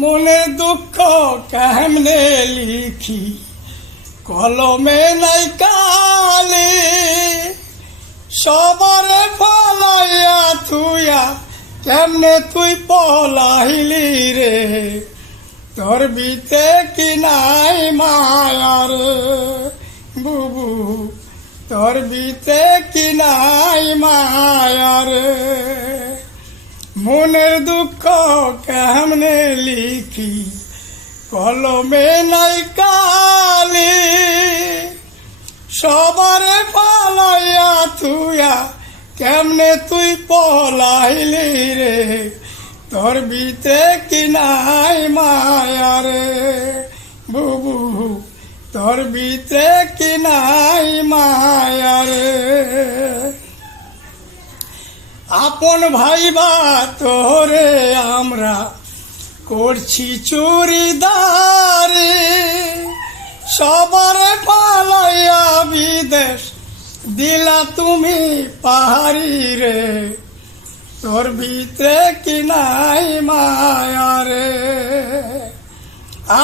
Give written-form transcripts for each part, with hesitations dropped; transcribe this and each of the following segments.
মনের দুঃখ কেমনে লিখি, কলমে নাই কালি। সবারে ফলাইয়া থুইয়া কেমনে তুই পলাইলি রে। তোর বিতে কি নাই মায়ার বুবু, তোর বিতে কি নাই মায়ার। মনের দুঃখ কেমনে লিখি, কলমে নাই কালি। সবারে পালাইয়া থুইয়া কেমনে তুই পলাইলি রে। তোর বিতে কি নাই মায়ারে বুবু, তোর বিতে কি নাই মায়ারে। আপন ভাইবা তোরে আমরা করছি চুরিদারি। সবারে পালাইয়া বিদেশ দিলা তুমি পাহাড়ি রে। তোর ভিতরে কি নাই মায়ারে।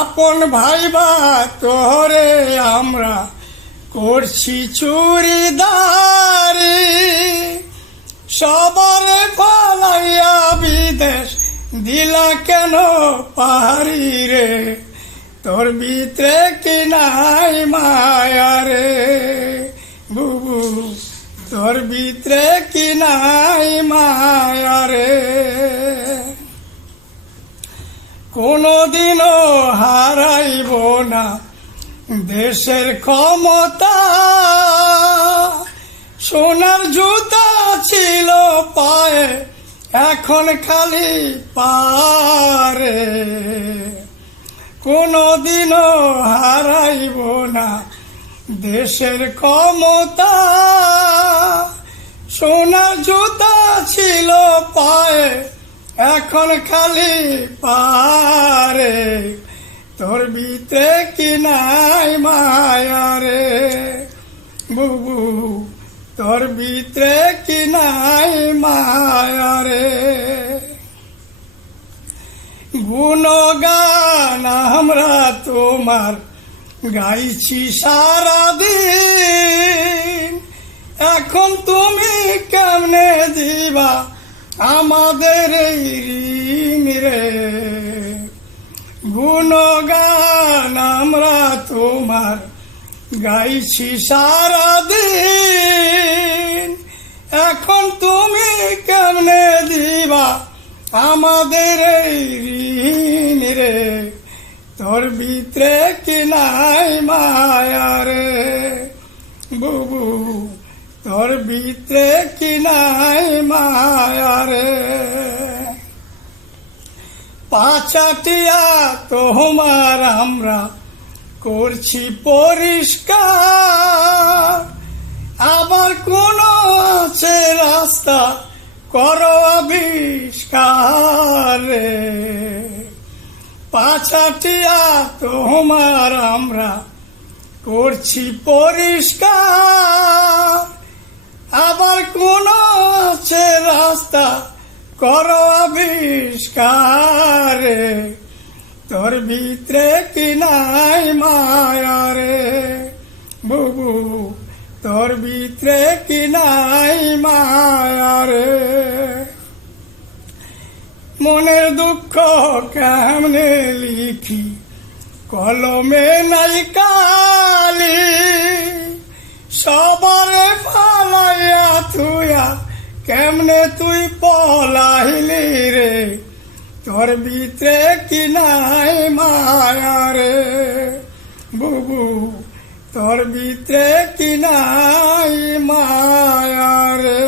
আপন ভাইবা তোরে আমরা করছি চুরিদারি। সবারে পালাইয়া বিদেশ দিলা কেন পাহাড়ি রে। তোর ভিতরে কি নাই মায়ারে বুবু, তোর ভিতরে কি নাই মায়ারে। কোনদিনও হারাইব না দেশের ক্ষমতা। সোনার জুতা ছিল পায়ে, এখন খালি পারে। কোনদিনও হারাইব না দেশের ক্ষমতা। সোনার জুতা ছিল পায়ে, এখন খালি পারে। তোর ভিতরে কি নাই মায়ারে বুবু, তোর ভিতরে কি নাই মায়ারে। গুণগান আমরা তোমার গাইছি সারাদিন। এখন তুমি কেমনে দিবা আমাদের এই ঋণ রে। গুণগান আমরা তোমার গাইছি সারাদিন। এখন তুমি কেমনে দিবা আমাদের এই ঋণ রে। তোর ভিতরে কি নাই মায়ারে বুবু, তোর ভিতরে কি নাই মায়ারে। পাঁচাটিয়া তোমার আমরা করছি পরিষ্কার। আবার কোন আছে রাস্তা করো আবিষ্কার রে। পাঁচাটিয়া তোমার আমরা করছি পরিষ্কার। আবার কোন আছে রাস্তা করো আবিষ্কার রে। তোর ভিতরে কি নাই মায়ারে বুবু, তোর ভিতরে কি নাই মায়ারে। মনের দুঃখ কেমনে লিখি, কলমে নাই কালি। সবারে ফালাইয়া থুইয়া কেমনে তুই পলাইলি রে। তোর ভিতরে কি নাই মায়ারে বুবু, তোর ভিতরে কি নাই মায়ারে।